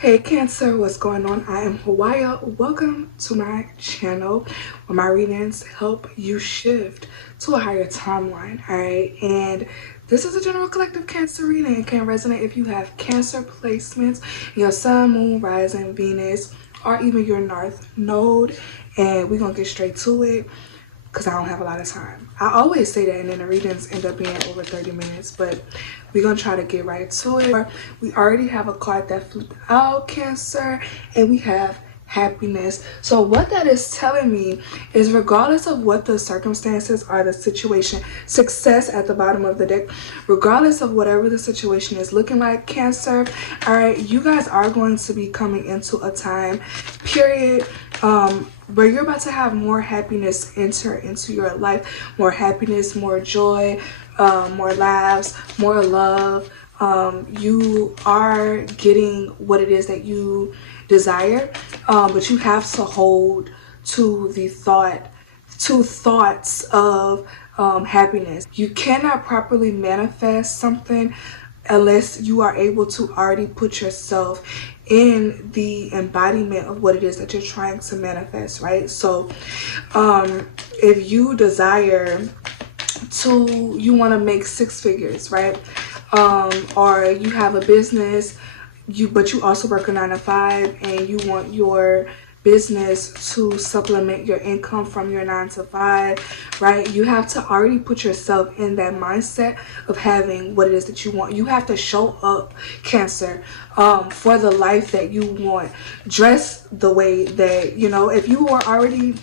Hey Cancer, what's going on? I am Hawaia. Welcome to my channel where my readings help you shift to a higher timeline. Alright, and this is a general collective Cancer reading. It can resonate if you have Cancer placements in your Sun, Moon, Rising, Venus, or even your North Node. And we're gonna get straight to it because I don't have a lot of time. I always say that, and then the readings end up being over 30 minutes, but we're gonna try to get right to it. We already have a card that flipped out, Cancer, and we have happiness. So what that is telling me is, regardless of what the circumstances or the situation, success at the bottom of the deck, regardless of whatever the situation is looking like, Cancer, all right, you guys are going to be coming into a time period where you're about to have more happiness enter into your life, more happiness, more joy, more laughs, more love. You are getting what it is that you desire, but you have to hold to the thoughts of happiness. You cannot properly manifest something unless you are able to already put yourself in the embodiment of what it is that you're trying to manifest, right? So if you desire you want to make 6 figures, right? Or you have a business, but you also work a 9 to 5, and you want your business to supplement your income from your 9 to 5, right? You have to already put yourself in that mindset of having what it is that you want. You have to show up, Cancer, for the life that you want. Dress the way that, if you were already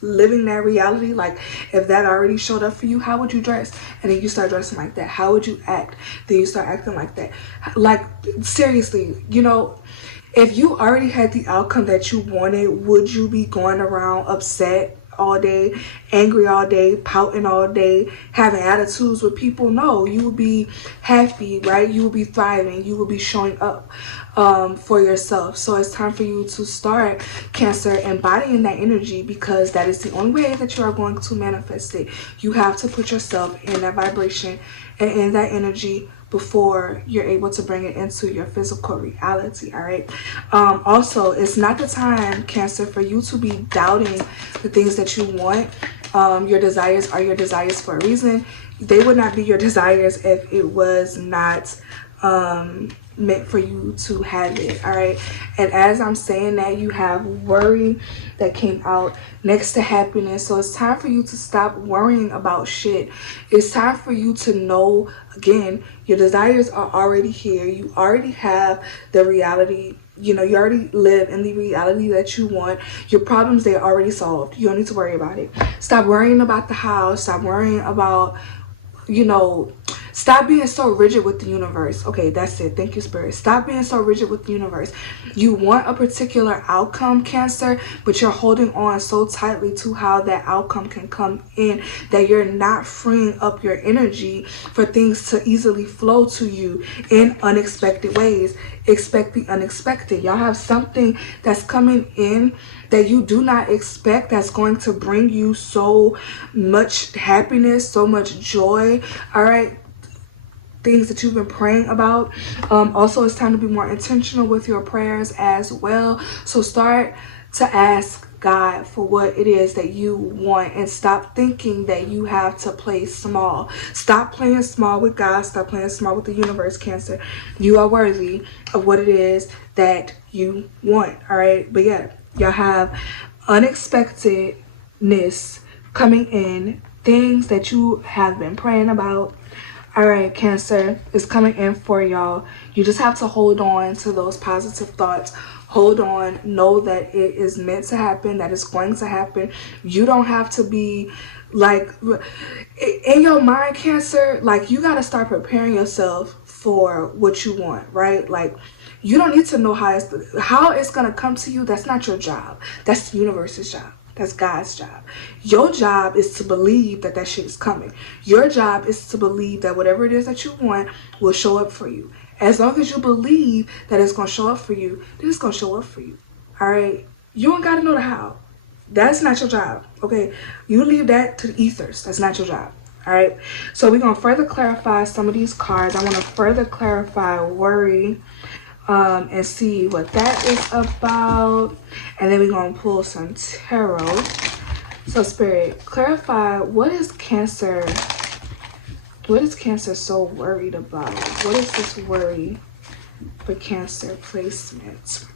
living that reality, like if that already showed up for you, how would you dress? And then you start dressing like that. How would you act? Then you start acting like that. Like, seriously, if you already had the outcome that you wanted, would you be going around upset all day, angry all day, pouting all day, having attitudes with people? No, you would be happy, right? You would be thriving. You would be showing up for yourself. So it's time for you to start, Cancer, embodying that energy, because that is the only way that you are going to manifest it. You have to put yourself in that vibration and in that energy before you're able to bring it into your physical reality. All right. Also, it's not the time, Cancer, for you to be doubting the things that you want. Your desires are your desires for a reason. They would not be your desires if it was not meant for you to have it. All right. And as I'm saying that, you have worry that came out next to happiness. So it's time for you to stop worrying about shit. It's time for you to know, again, your desires are already here. You already have the reality. You already live in the reality that you want. Your problems, they're already solved. You don't need to worry about it. Stop worrying about the house. Stop worrying about, stop being so rigid with the universe. Okay, that's it. Thank you, Spirit. Stop being so rigid with the universe. You want a particular outcome, Cancer, but you're holding on so tightly to how that outcome can come in that you're not freeing up your energy for things to easily flow to you in unexpected ways. Expect the unexpected. Y'all have something that's coming in that you do not expect, that's going to bring you so much happiness, so much joy. All right, things that you've been praying about. Also, it's time to be more intentional with your prayers as well. So start to ask God for what it is that you want, and stop thinking that you have to play small. Stop playing small with God. Stop playing small with the universe, Cancer. You are worthy of what it is that you want. All right. But yeah, y'all have unexpectedness coming in, things that you have been praying about. All right, Cancer, is coming in for y'all. You just have to hold on to those positive thoughts. Hold on. Know that it is meant to happen, that it's going to happen. You don't have to be like, in your mind, Cancer, like, you got to start preparing yourself for what you want, right? Like, you don't need to know how it's going to come to you. That's not your job. That's the universe's job. That's God's job. Your job is to believe that that shit is coming. Your job is to believe that whatever it is that you want will show up for you. As long as you believe that it's going to show up for you, then it's going to show up for you. All right? You don't got to know the how. That's not your job. Okay? You leave that to the ethers. That's not your job. All right? So we're going to further clarify some of these cards. I want to further clarify worry. and see what that is about. And then we're going to pull some tarot. So Spirit, clarify, what is Cancer so worried about? What is this worry for Cancer placement?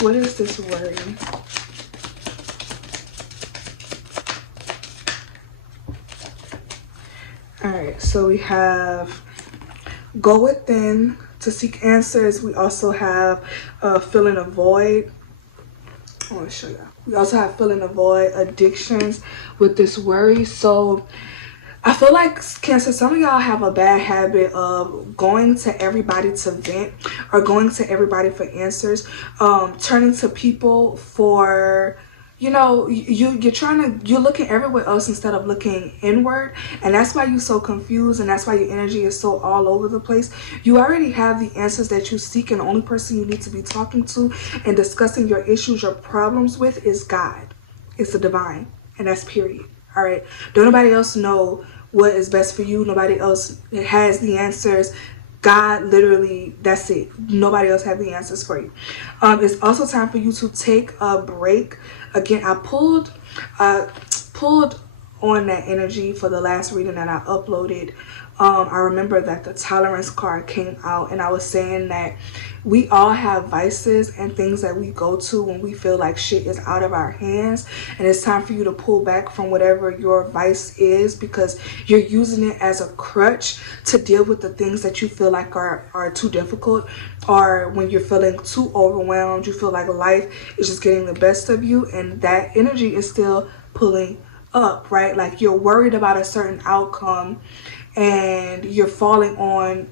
What is this worry? Alright, so we have go within to seek answers. We also have filling a void. I want to show you. We also have filling a void, addictions with this worry. So I feel like Cancer, some of y'all have a bad habit of going to everybody to vent or going to everybody for answers, turning to people for, you know, you're looking everywhere else instead of looking inward. And that's why you're so confused, and that's why your energy is so all over the place. You already have the answers that you seek, and the only person you need to be talking to and discussing your issues, your problems with is God. It's the divine, and that's period. All right. Don't nobody else know what is best for you. Nobody else has the answers. God, literally, that's it. Nobody else has the answers for you. It's also time for you to take a break. Again, I pulled on that energy for the last reading that I uploaded. I remember that the tolerance card came out, and I was saying that we all have vices and things that we go to when we feel like shit is out of our hands, and it's time for you to pull back from whatever your vice is, because you're using it as a crutch to deal with the things that you feel like are too difficult, or when you're feeling too overwhelmed, you feel like life is just getting the best of you, and that energy is still pulling up, right? Like you're worried about a certain outcome and you're falling on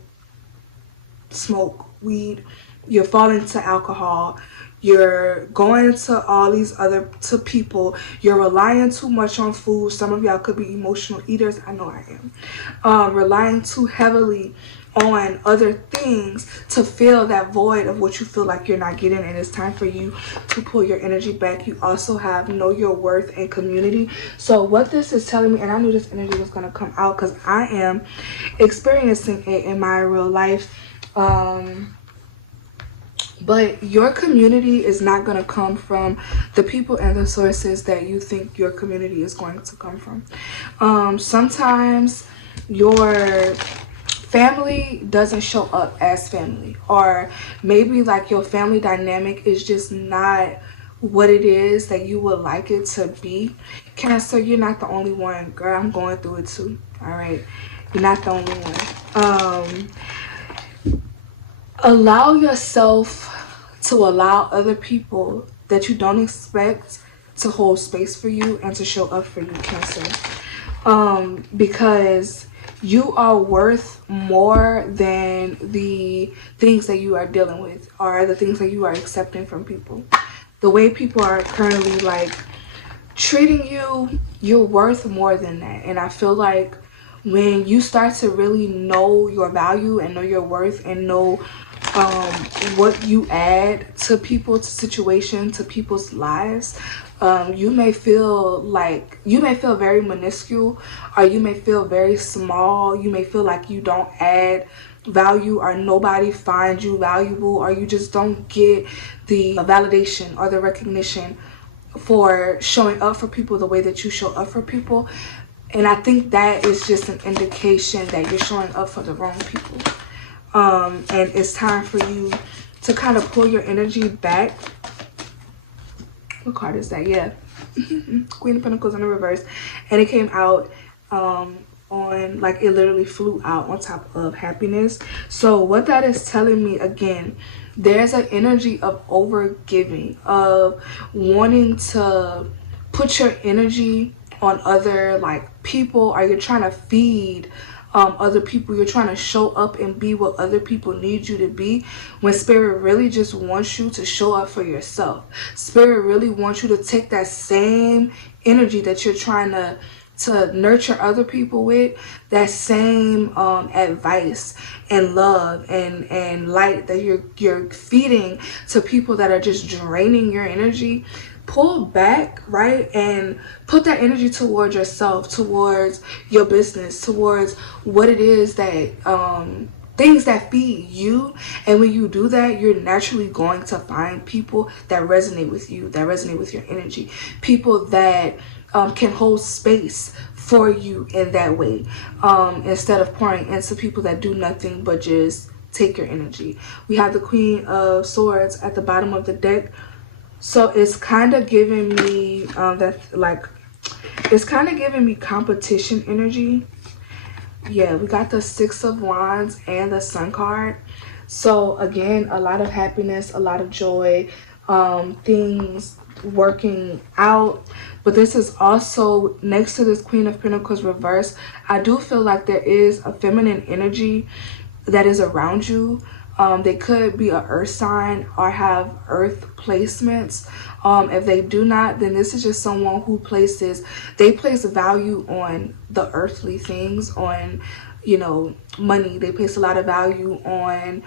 smoke, weed, you're falling to alcohol, you're going to all these other people, you're relying too much on food. Some of y'all could be emotional eaters. I know I am. Relying too heavily on other things to fill that void of what you feel like you're not getting, and it's time for you to pull your energy back. You also have know your worth and community. So what this is telling me, and I knew this energy was going to come out because I am experiencing it in my real life, but your community is not going to come from the people and the sources that you think your community is going to come from. Sometimes your family doesn't show up as family, or maybe like your family dynamic is just not what it is that you would like it to be. Cancer, you're not the only one, girl. I'm going through it too. All right, you're not the only one. Allow yourself to allow other people that you don't expect to hold space for you and to show up for you, Cancer, because you are worth more than the things that you are dealing with or the things that you are accepting from people. The way people are currently like treating you, you're worth more than that. And I feel like when you start to really know your value and know your worth and know what you add to people, to situations, to people's lives, you may feel very minuscule, or you may feel very small. You may feel like you don't add value, or nobody finds you valuable, or you just don't get the validation or the recognition for showing up for people the way that you show up for people. And I think that is just an indication that you're showing up for the wrong people. And it's time for you to kind of pull your energy back. What card is that? Yeah. Queen of Pentacles in the reverse. And it came out on, like, it literally flew out on top of happiness. So what that is telling me, again, there's an energy of overgiving, of wanting to put your energy on other, like, people, or you're trying to feed other people. You're trying to show up and be what other people need you to be, when Spirit really just wants you to show up for yourself. Spirit really wants you to take that same energy that you're trying to nurture other people with, that same advice and love and light that you're feeding to people that are just draining your energy. Pull back, right, and put that energy towards yourself, towards your business, towards what it is that things that feed you. And when you do that, you're naturally going to find people that resonate with you, that resonate with your energy, people that can hold space for you in that way, instead of pouring into people that do nothing but just take your energy. We have the Queen of Swords at the bottom of the deck. So it's kind of giving me it's kind of giving me competition energy. Yeah, we got the Six of Wands and the Sun card. So again, a lot of happiness, a lot of joy, things working out. But this is also next to this Queen of Pentacles reverse. I do feel like there is a feminine energy that is around you. They could be an earth sign or have earth placements. If they do not, then this is just someone who place value on the earthly things, on, you know, money. They place a lot of value on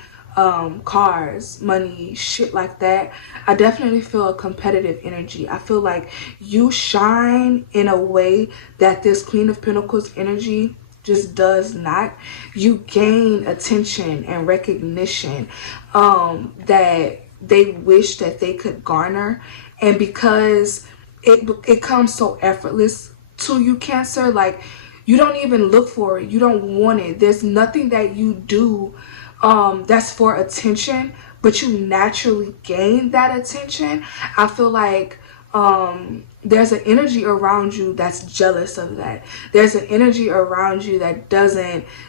cars, money, shit like that. I definitely feel a competitive energy. I feel like you shine in a way that this Queen of Pentacles energy just does not. You gain attention and recognition that they wish that they could garner, and because it comes so effortless to you, Cancer, like you don't even look for it, you don't want it. There's nothing that you do that's for attention, but you naturally gain that attention. I feel like there's an energy around you that's jealous of that. There's an energy around you that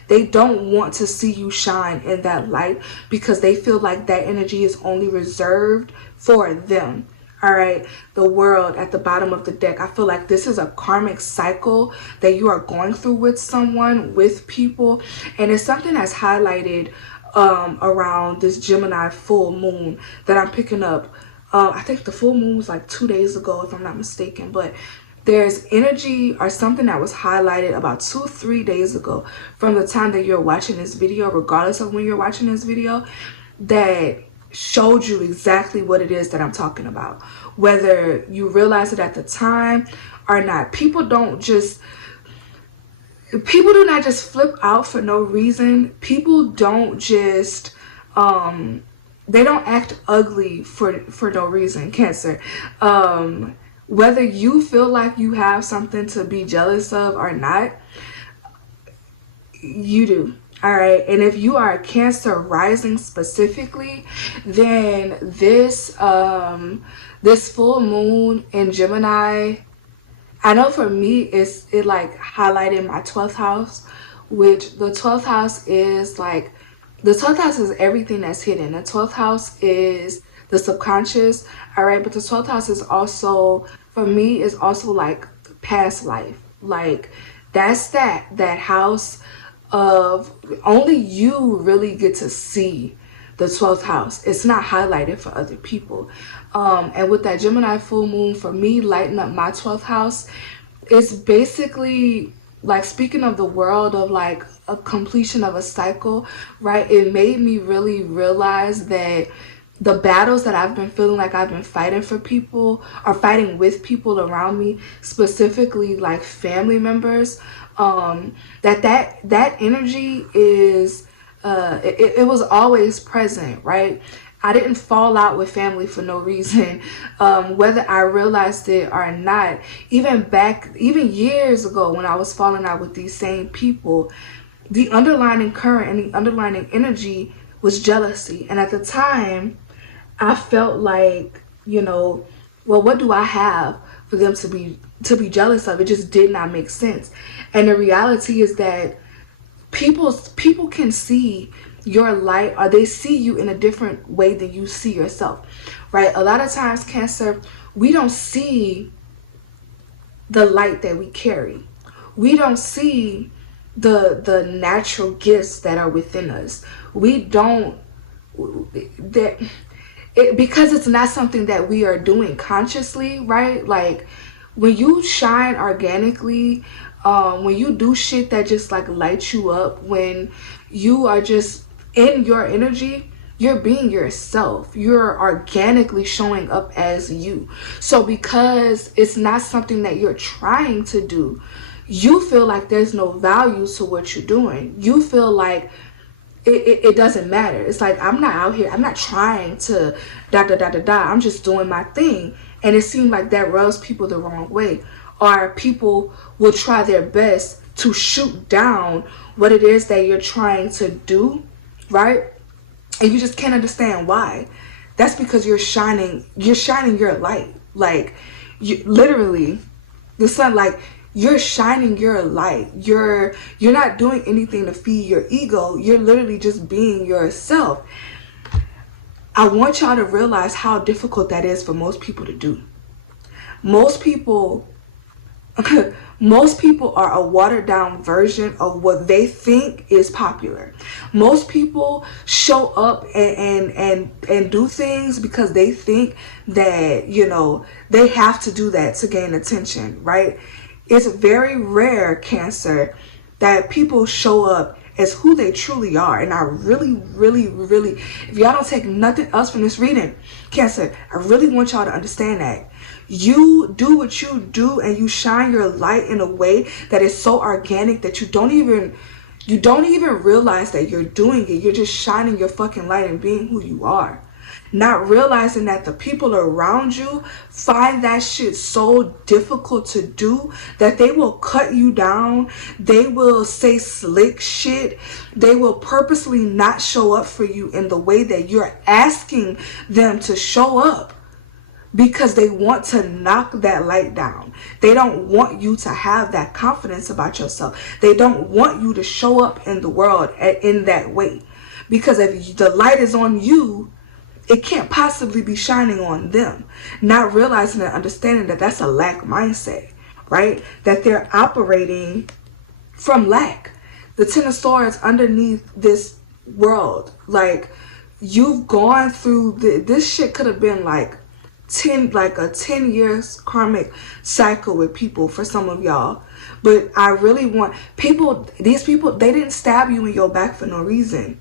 they don't want to see you shine in that light, because they feel like that energy is only reserved for them. All right, the World at the bottom of the deck. I feel like this is a karmic cycle that you are going through with someone, with people, and it's something that's highlighted around this Gemini full moon that I'm picking up. I think the full moon was like 2 days ago, if I'm not mistaken, but there's energy or something that was highlighted about 2-3 days ago from the time that you're watching this video, regardless of when you're watching this video, that showed you exactly what it is that I'm talking about, whether you realize it at the time or not. People do not just flip out for no reason. People don't just they don't act ugly for no reason, Cancer. Whether you feel like you have something to be jealous of or not, you do. All right, and if you are a Cancer rising specifically, then this full moon in Gemini, I know for me it like highlighted my 12th house, which the 12th house is like, the 12th house is everything that's hidden. The 12th house is the subconscious, all right, but the 12th house is also, for me, is also like past life. Like that's that house of only you really get to see the 12th house. It's not highlighted for other people. And with that Gemini full moon, for me, lighting up my 12th house, it's basically like, speaking of the world of like a completion of a cycle, right? It made me really realize that the battles that I've been feeling like I've been fighting for people, or fighting with people around me, specifically like family members, that energy is it was always present, right? I didn't fall out with family for no reason, whether I realized it or not. Even years ago, when I was falling out with these same people, the underlying current and the underlying energy was jealousy. And at the time, I felt like, you know, well, what do I have for them to be jealous of? It just did not make sense. And the reality is that people can see your light, or they see you in a different way than you see yourself, right? A lot of times, Cancer, we don't see the light that we carry. We don't see the natural gifts that are within us. We don't, because it's not something that we are doing consciously, right? Like when you shine organically, when you do shit that just like lights you up, when you are just in your energy, you're being yourself. You're organically showing up as you. So because it's not something that you're trying to do, you feel like there's no value to what you're doing. You feel like it doesn't matter. It's like, I'm not out here, I'm not trying to I'm just doing my thing. And it seemed like that rubs people the wrong way. Or people will try their best to shoot down what it is that you're trying to do, right? And you just can't understand why. That's because you're shining your light. Like, you literally, the sun, like, you're shining your light. You're not doing anything to feed your ego. You're literally just being yourself. I want y'all to realize how difficult that is for most people to do. Most people most people are a watered down version of what they think is popular. Most people show up and do things because they think that, you know, they have to do that to gain attention, right? It's very rare, Cancer, that people show up as who they truly are. And I really, if y'all don't take nothing else from this reading, Cancer, I really want y'all to understand that. You do what you do and you shine your light in a way that is so organic that you don't even realize that you're doing it. You're just shining your fucking light and being who you are. Not realizing that the people around you find that shit so difficult to do that they will cut you down. They will say slick shit. They will purposely not show up for you in the way that you're asking them to show up, because they want to knock that light down. They don't want you to have that confidence about yourself. They don't want you to show up in the world in that way. Because if the light is on you, it can't possibly be shining on them. Not realizing and understanding that that's a lack mindset, right? That they're operating from lack. The Ten of Swords underneath this world, like, you've gone through this shit could have been like a 10 years karmic cycle with people for some of y'all. But I really want these people, they didn't stab you in your back for no reason.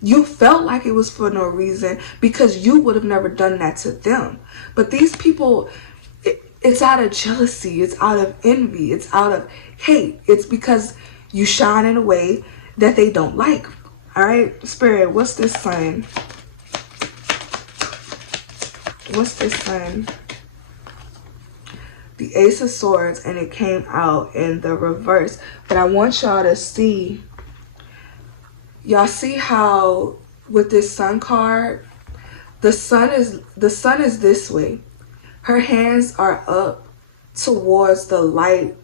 You felt like it was for no reason because you would have never done that to them. But these people, it's out of jealousy, it's out of envy, it's out of hate. It's because you shine in a way that they don't like. All right, Spirit, what's this sign? What's this sign? The Ace of Swords, and it came out in the reverse. But I want y'all to see. Y'all see how with this Sun card, the sun is this way. Her hands are up towards the light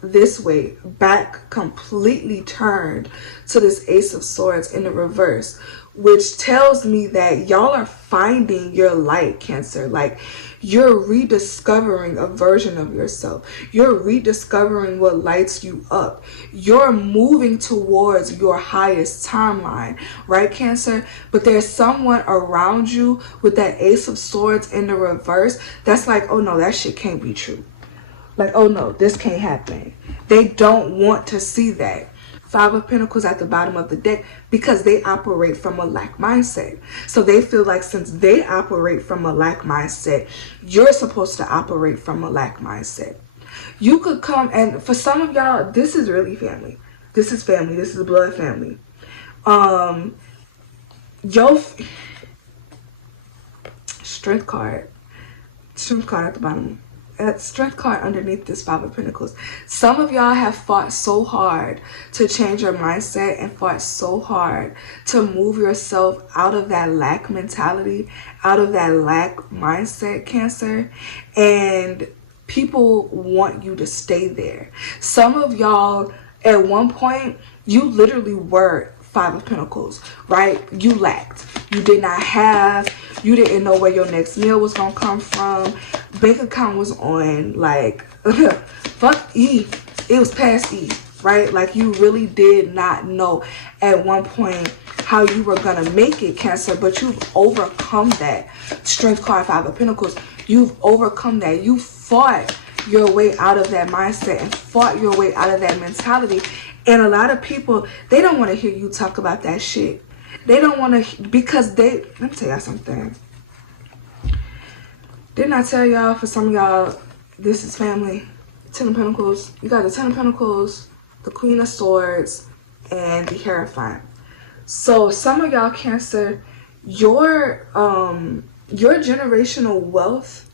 this way, back completely turned to this Ace of Swords in the reverse, which tells me that y'all are finding your light, Cancer. Like, you're rediscovering a version of yourself. You're rediscovering what lights you up. You're moving towards your highest timeline, right, Cancer? But there's someone around you with that Ace of Swords in the reverse that's like, oh no, that shit can't be true. Like, oh no, this can't happen. They don't want to see that. Five of Pentacles at the bottom of the deck, because they operate from a lack mindset. So they feel like since they operate from a lack mindset, you're supposed to operate from a lack mindset. You could come, and for some of y'all, this is really family. This is family. This is blood family. Your strength card at the bottom. Strength card underneath this Five of Pentacles. Some of y'all have fought so hard to change your mindset and fought so hard to move yourself out of that lack mentality, out of that lack mindset, Cancer, and people want you to stay there. Some of y'all, at one point, you literally were Five of Pentacles, right? You lacked. You did not have. You didn't know where your next meal was going to come from. Bank account was on, like, fuck E. It was past E, right? Like, you really did not know at one point how you were going to make it, Cancer. But you've overcome that. Strength card, Five of Pentacles. You've overcome that. You fought your way out of that mindset and fought your way out of that mentality. And a lot of people, they don't want to hear you talk about that shit. They don't want to, because let me tell y'all something. Didn't I tell y'all, for some of y'all, this is family? Ten of Pentacles. You got the Ten of Pentacles, the Queen of Swords, and the Hierophant. So some of y'all Cancer, your generational wealth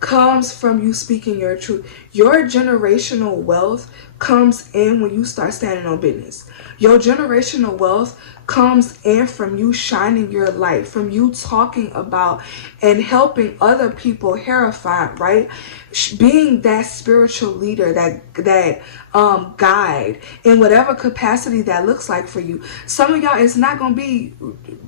comes from you speaking your truth. Your generational wealth comes in when you start standing on business. Your generational wealth comes in from you shining your light, from you talking about and helping other people terrified, right? Being that spiritual leader, that guide in whatever capacity that looks like for you. Some of y'all, it's not gonna be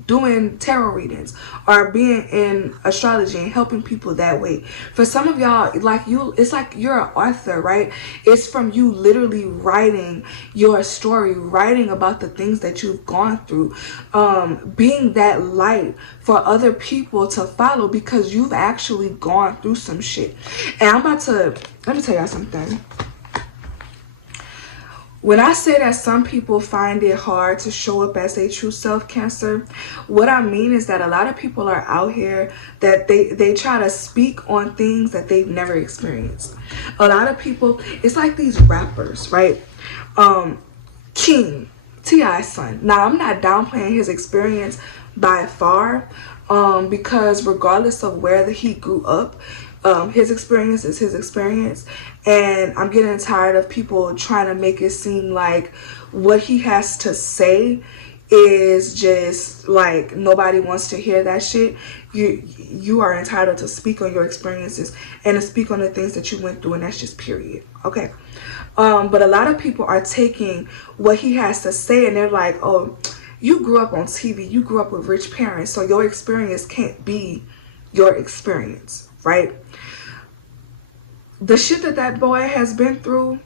doing tarot readings or being in astrology and helping people that way. For some of y'all, like you, it's like you're an author, right? It's from you literally writing your story, writing about the things that you've gone through, being that light for other people to follow because you've actually gone through some shit. And let me tell y'all something. When I say that some people find it hard to show up as their true self, Cancer, what I mean is that a lot of people are out here that they try to speak on things that they've never experienced. A lot of people, it's like these rappers, right? King, T.I.'s son. Now, I'm not downplaying his experience by far, because regardless of where he grew up, his experience is his experience, and I'm getting tired of people trying to make it seem like what he has to say is just like nobody wants to hear that shit. You are entitled to speak on your experiences and to speak on the things that you went through, and that's just period. Okay. But a lot of people are taking what he has to say and they're like, oh, you grew up on TV, you grew up with rich parents, so your experience can't be your experience, right? The shit that boy has been through,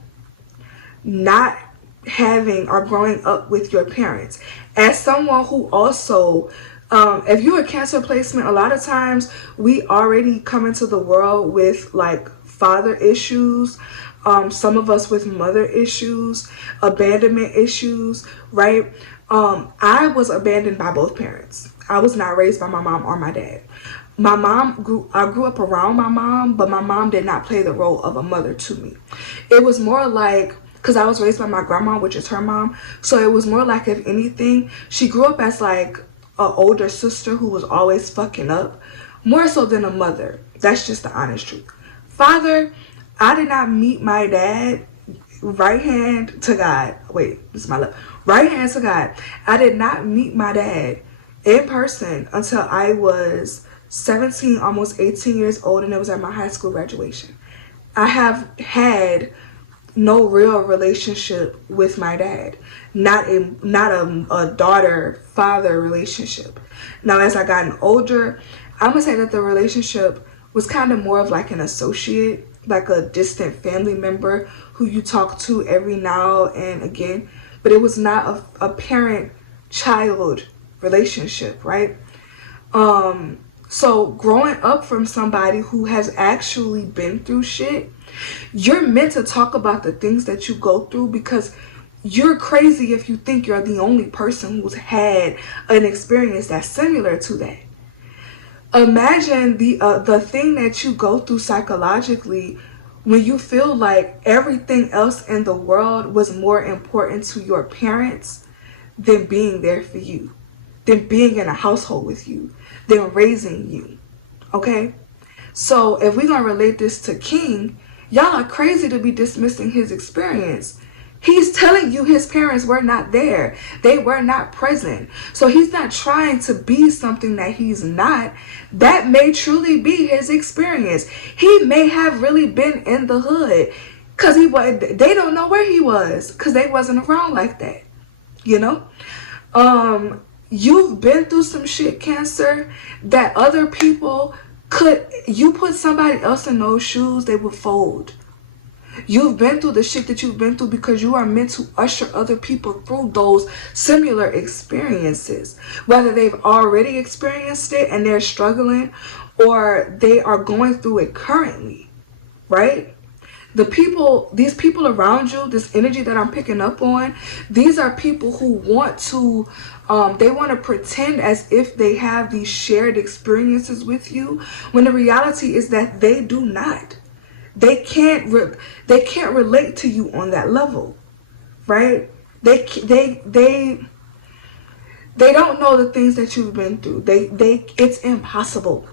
not having or growing up with your parents. As someone who also, if you're a Cancer placement, a lot of times we already come into the world with like father issues, some of us with mother issues, abandonment issues, right? I was abandoned by both parents. I was not raised by my mom or my dad. I grew up around my mom, but my mom did not play the role of a mother to me. It was more like, because I was raised by my grandma, which is her mom, so it was more like, if anything, she grew up as like an older sister who was always fucking up, more so than a mother. That's just the honest truth. Father, I did not meet my dad, right hand to God. Wait, this is my left. Right hand to God. I did not meet my dad in person until I was 17, almost 18 years old, and it was at my high school graduation. I have had no real relationship with my dad, not a daughter-father relationship. Now, as I gotten older, I'm gonna say that the relationship was kind of more of like an associate, like a distant family member who you talk to every now and again, but it was not a parent-child relationship, right? So growing up from somebody who has actually been through shit, you're meant to talk about the things that you go through, because you're crazy if you think you're the only person who's had an experience that's similar to that. Imagine the thing that you go through psychologically when you feel like everything else in the world was more important to your parents than being there for you, than being in a household with you, than raising you. Okay? So if we're going to relate this to King, y'all are crazy to be dismissing his experience. He's telling you his parents were not there. They were not present. So he's not trying to be something that he's not. That may truly be his experience. He may have really been in the hood, because they don't know where he was, because they wasn't around like that. You know? You've been through some shit, Cancer, that other people you put somebody else in those shoes, they would fold. You've been through the shit that you've been through because you are meant to usher other people through those similar experiences. Whether they've already experienced it and they're struggling, or they are going through it currently, right? These people around you, this energy that I'm picking up on, these are people who want to, they want to pretend as if they have these shared experiences with you, when the reality is that they do not. They can't relate to you on that level, right? They They don't know the things that you've been through. It's impossible.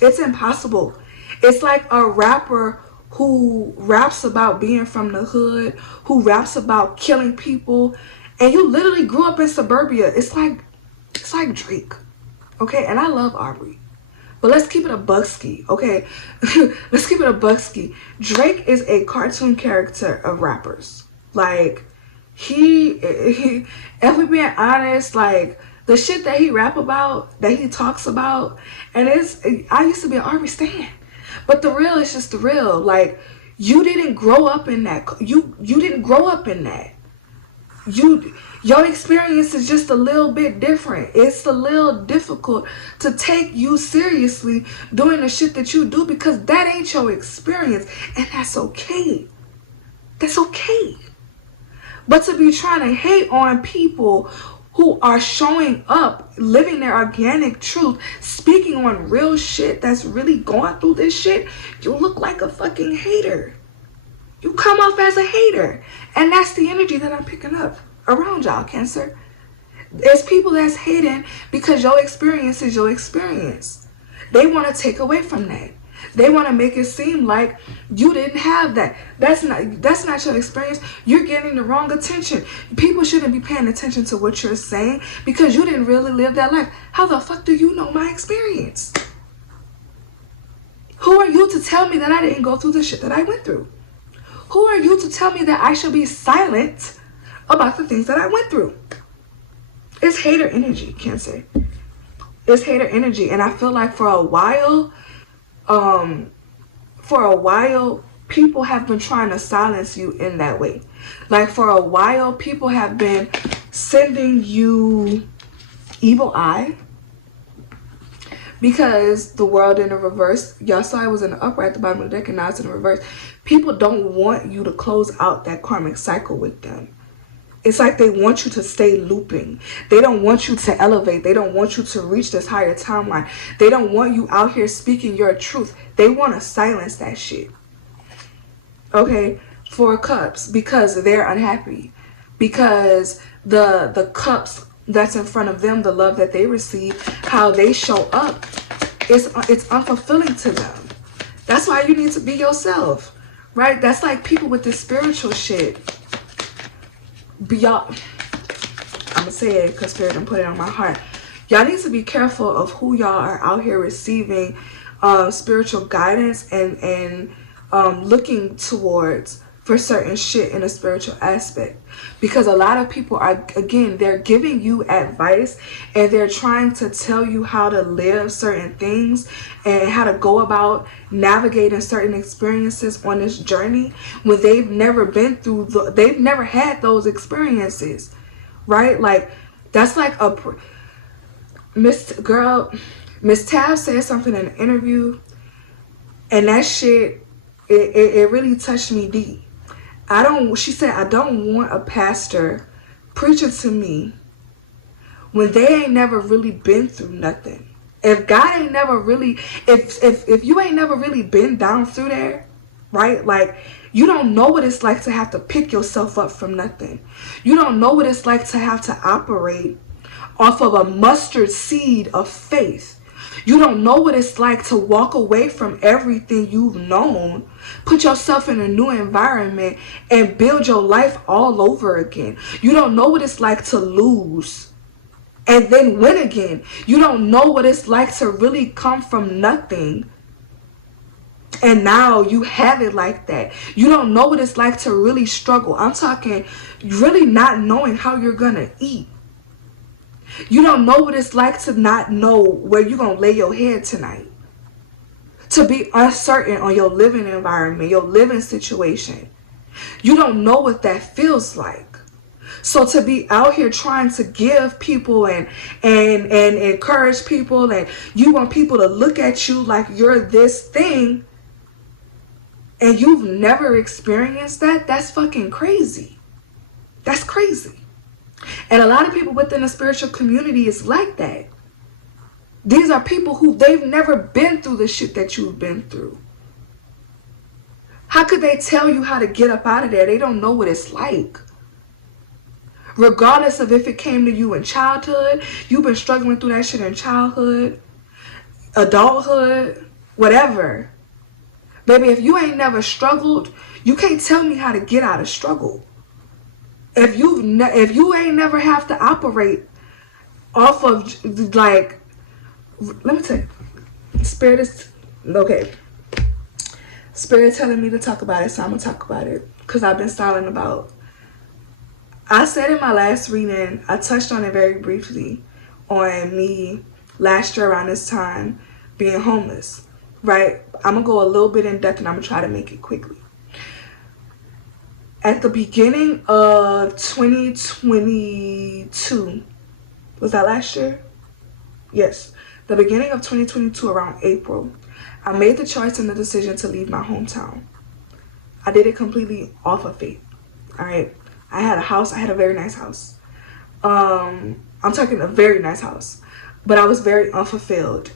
It's impossible. It's like a rapper who raps about being from the hood, who raps about killing people, and you literally grew up in suburbia. It's like Drake. Okay, and I love Aubrey. But let's keep it a bucksky, okay? Let's keep it a bucksky. Drake is a cartoon character of rappers. Like, he if we're being honest, like, the shit that he rap about, that he talks about, and I used to be an Aubrey stan. But the real is just the real. Like, you didn't grow up in that. You didn't grow up in that. Your experience is just a little bit different. It's a little difficult to take you seriously doing the shit that you do because that ain't your experience, and that's okay. That's okay. But to be trying to hate on people who are showing up, living their organic truth, speaking on real shit that's really going through this shit, you look like a fucking hater. You come off as a hater. And that's the energy that I'm picking up around y'all, Cancer. It's people that's hating because your experience is your experience. They want to take away from that. They want to make it seem like you didn't have that. That's not your experience. You're getting the wrong attention. People shouldn't be paying attention to what you're saying because you didn't really live that life. How the fuck do you know my experience? Who are you to tell me that I didn't go through the shit that I went through? Who are you to tell me that I should be silent about the things that I went through? It's hater energy, Cancer. It's hater energy. And I feel like for a while, people have been trying to silence you in that way. Like, for a while, people have been sending you evil eye because the world in the reverse. Y'all saw I was in the upright at the bottom of the deck, and now it's in the reverse. People don't want you to close out that karmic cycle with them. It's like they want you to stay looping. They don't want you to elevate. They don't want you to reach this higher timeline. They don't want you out here speaking your truth. They want to silence that shit. Okay? 4 cups. Because they're unhappy. Because the cups that's in front of them, the love that they receive, how they show up, it's unfulfilling to them. That's why you need to be yourself. Right? That's like people with this spiritual shit. Y'all, I'm gonna say it because Spirit done put it on my heart. Y'all need to be careful of who y'all are out here receiving spiritual guidance and looking towards for certain shit in a spiritual aspect, because a lot of people are, again, they're giving you advice and they're trying to tell you how to live certain things and how to go about navigating certain experiences on this journey when they've never been through they've never had those experiences, right? Like, that's like Miss Tab said something in an interview, and that shit, it really touched me deep. She said, I don't want a pastor preaching to me when they ain't never really been through nothing. If God ain't never really, if you ain't never really been down through there, right? Like, you don't know what it's like to have to pick yourself up from nothing. You don't know what it's like to have to operate off of a mustard seed of faith. You don't know what it's like to walk away from everything you've known, put yourself in a new environment, and build your life all over again. You don't know what it's like to lose and then win again. You don't know what it's like to really come from nothing and now you have it like that. You don't know what it's like to really struggle. I'm talking really not knowing how you're gonna eat. You don't know what it's like to not know where you're going to lay your head tonight. To be uncertain on your living environment, your living situation. You don't know what that feels like. So to be out here trying to give people and encourage people, and you want people to look at you like you're this thing, and you've never experienced that, that's fucking crazy. That's crazy. And a lot of people within the spiritual community is like that. These are people who they've never been through the shit that you've been through. How could they tell you how to get up out of there? They don't know what it's like. Regardless of if it came to you in childhood, you've been struggling through that shit in childhood, adulthood, whatever. Baby, if you ain't never struggled, you can't tell me how to get out of struggle. If you ain't never have to operate off of, like, let me tell you, Spirit is, okay. Spirit telling me to talk about it, so I'm gonna talk about it. Because I've been silent about. I said in my last reading, I touched on it very briefly, on me last year around this time being homeless, right? I'm gonna go a little bit in depth and I'm gonna try to make it quickly. At the beginning of 2022, was that last year? Yes. The beginning of 2022, around April, I made the choice and the decision to leave my hometown. I did it completely off of faith. All right. I had a house. I had a very nice house. I'm talking a very nice house, but I was very unfulfilled.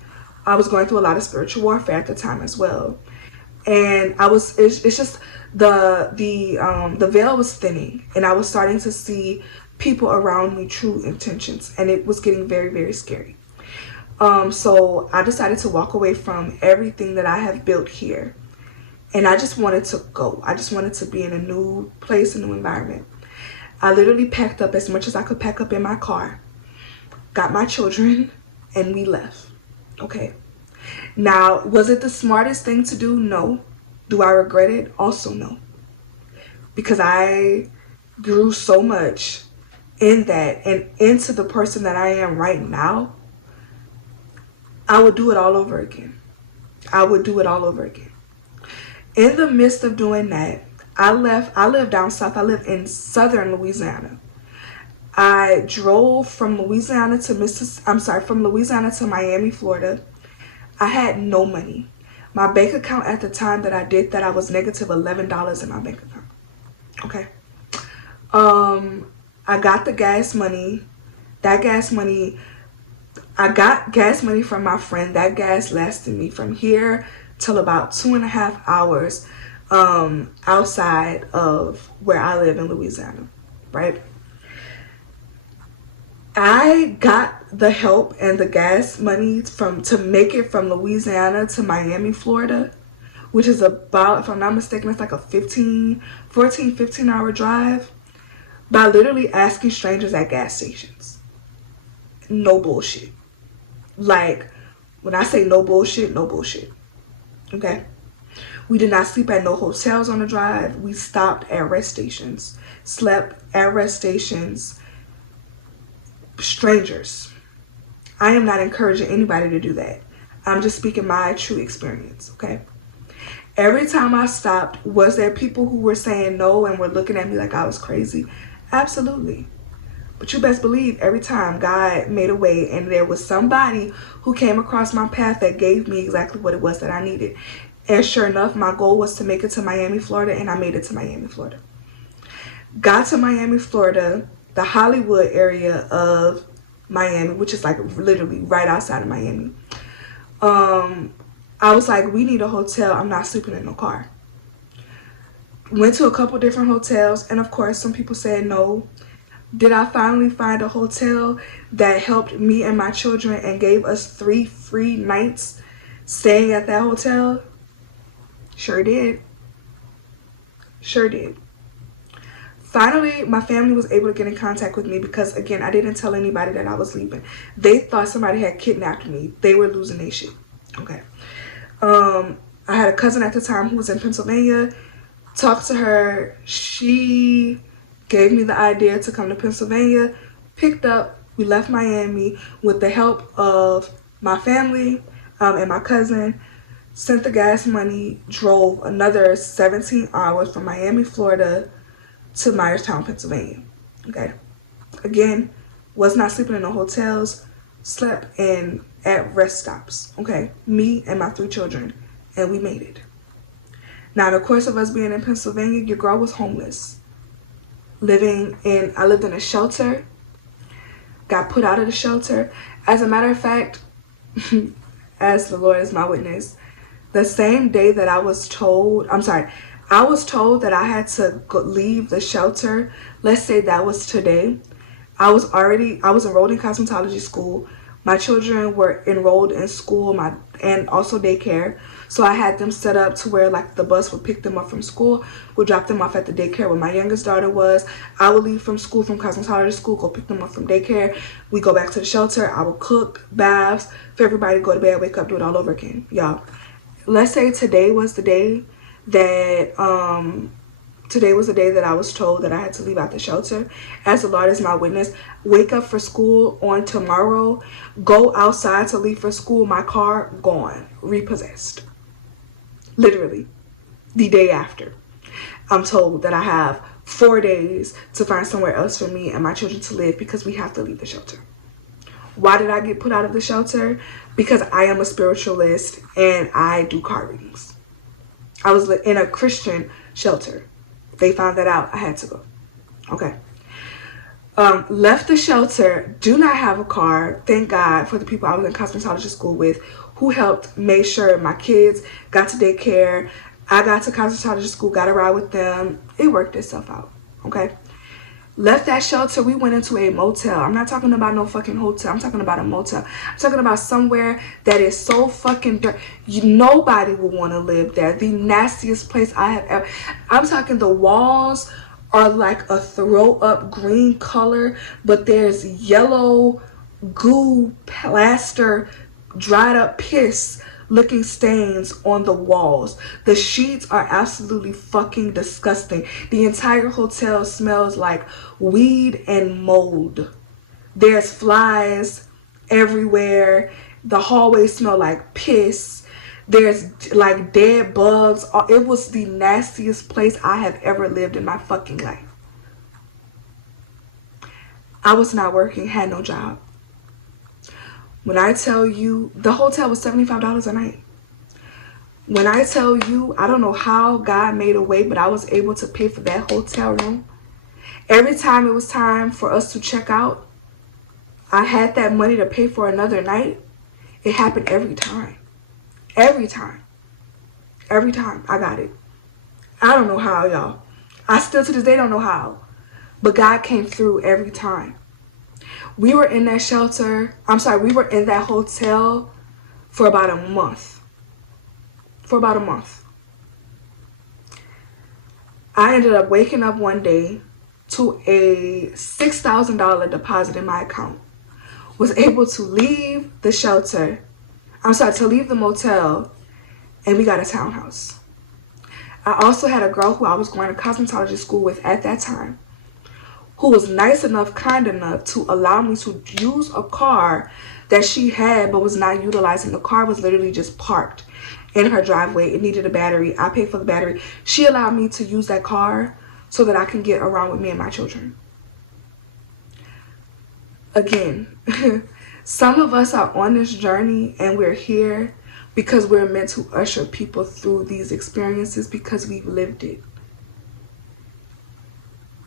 I was going through a lot of spiritual warfare at the time as well, and it's just the veil was thinning, and I was starting to see people around me true intentions, and it was getting very, very scary. So I decided to walk away from everything that I have built here. And I just wanted to go. I just wanted to be in a new place, a new environment. I literally packed up as much as I could pack up in my car, got my children, and we left. Okay. Now, was it the smartest thing to do? No. Do I regret it? Also no. Because I grew so much in that and into the person that I am right now. I would do it all over again. I would do it all over again. In the midst of doing that, I live down south. I live in southern Louisiana. I drove from Louisiana to Miami, Florida. I had no money. My bank account at the time that I did that, I was negative $11 in my bank account. Okay. I got the gas money. That gas money, I got gas money from my friend. That gas lasted me from here till about 2.5 hours outside of where I live in Louisiana, right? I got the help and the gas money to make it from Louisiana to Miami, Florida, which is about, if I'm not mistaken, it's like a 15 hour drive, by literally asking strangers at gas stations. No bullshit. Like, when I say no bullshit, no bullshit. Okay? We did not sleep at no hotels on the drive. We stopped at rest stations, slept at rest stations. Strangers. I am not encouraging anybody to do that. I'm just speaking my true experience, okay? Every time I stopped, was there people who were saying no and were looking at me like I was crazy? Absolutely. But you best believe every time God made a way and there was somebody who came across my path that gave me exactly what it was that I needed. And sure enough, my goal was to make it to Miami, Florida, and I made it to Miami, Florida. Got to Miami, Florida, the Hollywood area of Miami, which is like literally right outside of Miami. I was like, we need a hotel. I'm not sleeping in no car. Went to a couple different hotels, and of course, some people said no. Did I finally find a hotel that helped me and my children and gave us 3 free nights staying at that hotel? Sure did. Sure did. Finally, my family was able to get in contact with me because, again, I didn't tell anybody that I was leaving. They thought somebody had kidnapped me. They were losing their shit. Okay. I had a cousin at the time who was in Pennsylvania. Talked to her. She gave me the idea to come to Pennsylvania. Picked up. We left Miami with the help of my family and my cousin. Sent the gas money. Drove another 17 hours from Miami, Florida to Myerstown, Pennsylvania. Okay. Again, was not sleeping in no hotels. Slept in at rest stops. Okay. Me and my 3 children. And we made it. Now, in the course of us being in Pennsylvania, your girl was homeless. I lived in a shelter. Got put out of the shelter. As a matter of fact, as the Lord is my witness, the same day that I was told, I was told that I had to leave the shelter. Let's say that was today. I was enrolled in cosmetology school. My children were enrolled in school, and also daycare. So I had them set up to where like the bus would pick them up from school, would drop them off at the daycare where my youngest daughter was. I would leave from school, from cosmetology school, go pick them up from daycare. We go back to the shelter. I would cook, baths for everybody, go to bed, wake up, do it all over again. Y'all, let's say today was the day that I was told that I had to leave out the shelter. As the Lord is my witness, wake up for school on tomorrow, go outside to leave for school, my car gone, repossessed. Literally, the day after. I'm told that I have 4 days to find somewhere else for me and my children to live because we have to leave the shelter. Why did I get put out of the shelter? Because I am a spiritualist and I do card readings. I was in a Christian shelter. They found that out. I had to go. Okay. Left the shelter. Do not have a car. Thank God for the people I was in cosmetology school with who helped make sure my kids got to daycare. I got to cosmetology school, got a ride with them. It worked itself out. Okay. Left that shelter. We went into a motel. I'm not talking about no fucking hotel. I'm talking about a motel. I'm talking about somewhere that is so fucking dirty. Nobody would want to live there. The nastiest place I have ever. I'm talking the walls are like a throw up green color, but there's yellow goo, plaster, dried up piss looking stains on the walls. The sheets are absolutely fucking disgusting. The entire hotel smells like weed and mold. There's flies everywhere. The hallways smell like piss. There's like dead bugs. It was the nastiest place I have ever lived in my fucking life. I was not working, had no job. When I tell you, the hotel was $75 a night. When I tell you, I don't know how God made a way, but I was able to pay for that hotel room. Every time it was time for us to check out, I had that money to pay for another night. It happened every time. Every time. Every time I got it. I don't know how, y'all. I still to this day don't know how. But God came through every time. We were in that shelter. We were in that hotel for about a month. I ended up waking up one day to a $6,000 deposit in my account. Was able to leave the shelter. To leave the motel, and we got a townhouse. I also had a girl who I was going to cosmetology school with at that time, who was nice enough, kind enough to allow me to use a car that she had but was not utilizing. The car was literally just parked in her driveway. It needed a battery. I paid for the battery. She allowed me to use that car so that I can get around with me and my children. Again, some of us are on this journey and we're here because we're meant to usher people through these experiences because we've lived it.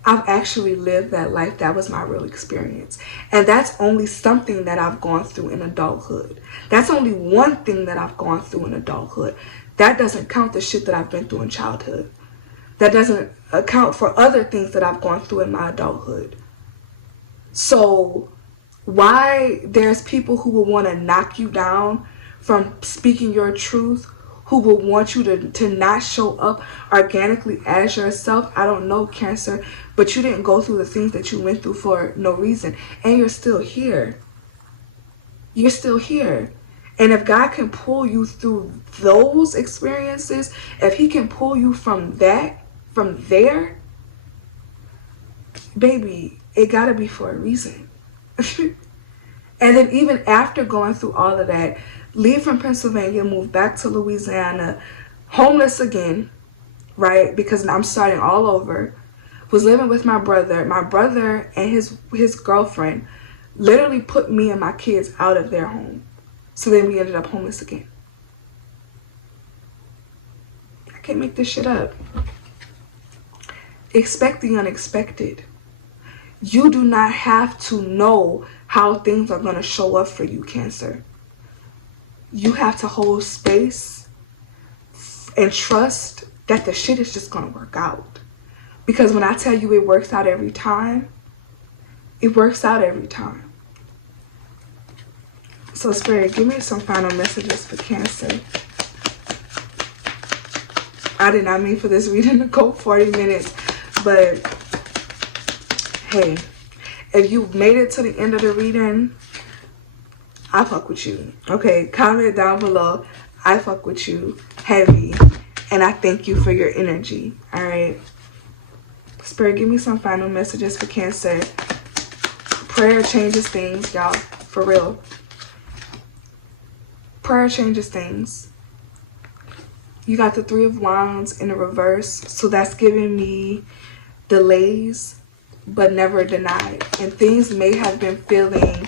I've actually lived that life. That was my real experience. And that's only something that I've gone through in adulthood. That's only one thing that I've gone through in adulthood. That doesn't count the shit that I've been through in childhood. That doesn't account for other things that I've gone through in my adulthood. So why there's people who will want to knock you down from speaking your truth, who will want you to not show up organically as yourself, I don't know, Cancer, but you didn't go through the things that you went through for no reason, and you're still here. You're still here. And if God can pull you through those experiences, if he can pull you from there, baby, it gotta be for a reason. And then even after going through all of that, leave from Pennsylvania, move back to Louisiana, homeless again, right? Because I'm starting all over. Was living with my brother. My brother and his girlfriend literally put me and my kids out of their home. So then we ended up homeless again. I can't make this shit up. Expect the unexpected. You do not have to know how things are going to show up for you, Cancer. You have to hold space and trust that the shit is just gonna work out. Because when I tell you it works out every time, it works out every time. So Spirit, give me some final messages for Cancer. I did not mean for this reading to go 40 minutes, but hey, if you made it to the end of the reading, I fuck with you. Okay, comment down below. I fuck with you heavy, and I thank you for your energy. All right, Spirit, give me some final messages for Cancer. Prayer changes things, y'all, for real. Prayer changes things. You got the Three of Wands in the reverse, so that's giving me delays but never denied. And things may have been feeling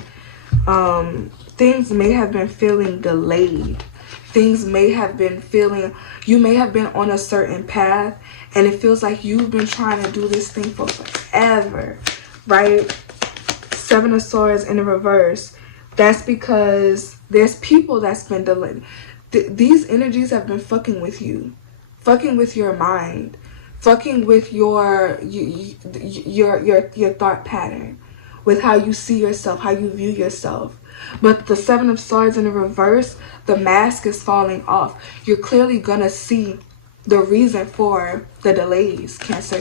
delayed. Things may have been feeling, you may have been on a certain path and it feels like you've been trying to do this thing for forever, right? Seven of Swords in the reverse. That's because there's people that's been delayed. These energies have been fucking with you, fucking with your mind, fucking with your thought pattern, with how you see yourself, how you view yourself. But the Seven of Swords in the reverse, the mask is falling off. You're clearly gonna see the reason for the delays, Cancer,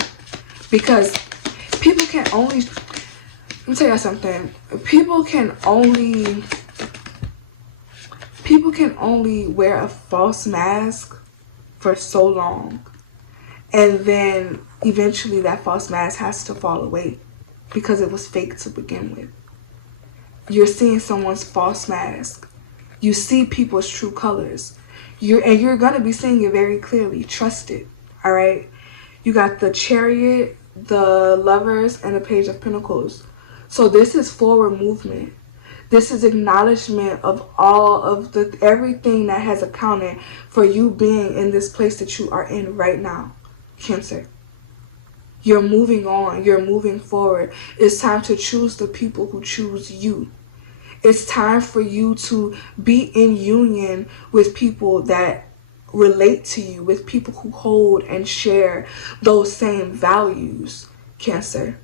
because people can only, let me tell you something, people can only wear a false mask for so long, and then eventually that false mask has to fall away because it was fake to begin with. You're seeing someone's false mask. You see people's true colors. You're gonna be seeing it very clearly. Trust it. All right. You got the Chariot, the Lovers, and the Page of Pentacles. So this is forward movement. This is acknowledgement of all of everything that has accounted for you being in this place that you are in right now, Cancer. You're moving on. You're moving forward. It's time to choose the people who choose you. It's time for you to be in union with people that relate to you, with people who hold and share those same values, Cancer.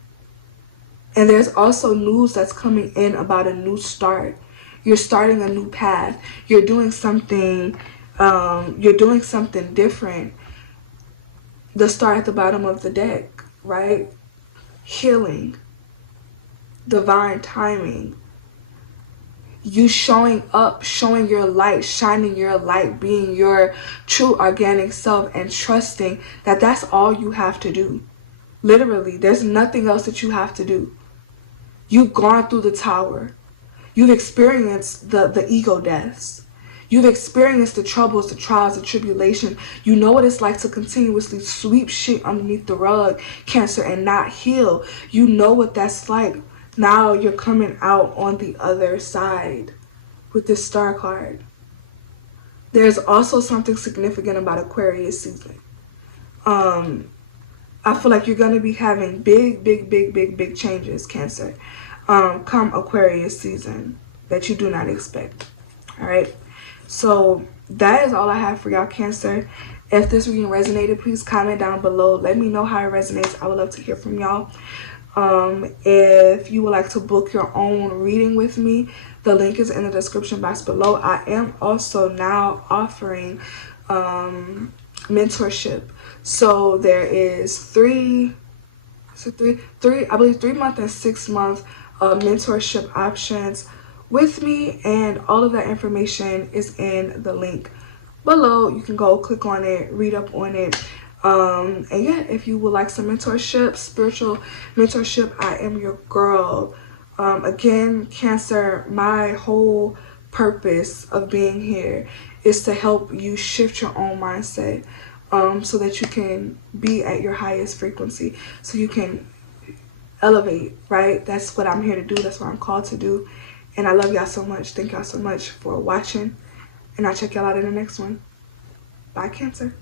And there's also news that's coming in about a new start. You're starting a new path. You're doing something different. The star at the bottom of the deck, right? Healing. Divine timing. You showing up, showing your light, shining your light, being your true organic self, and trusting that that's all you have to do. Literally, there's nothing else that you have to do. You've gone through the tower. You've experienced the ego deaths. You've experienced the troubles, the trials, the tribulation. You know what it's like to continuously sweep shit underneath the rug, Cancer, and not heal. You know what that's like. Now you're coming out on the other side with this Star card. There's also something significant about Aquarius season. I feel like you're going to be having big changes, Cancer, come Aquarius season that you do not expect. All right. So that is all I have for y'all, Cancer. If this reading resonated, please comment down below. Let me know how it resonates. I would love to hear from y'all. If you would like to book your own reading with me, the link is in the description box below. I am also now offering mentorship. So there is three, I believe 3 month and 6 month mentorship options with me, and all of that information is in the link below. You can go click on it, read up on it. And yeah, if you would like some mentorship, spiritual mentorship, I am your girl. Again, Cancer, my whole purpose of being here is to help you shift your own mindset, so that you can be at your highest frequency, so you can elevate, right? That's what I'm here to do. That's what I'm called to do. And I love y'all so much. Thank y'all so much for watching, and I'll check y'all out in the next one. Bye, Cancer.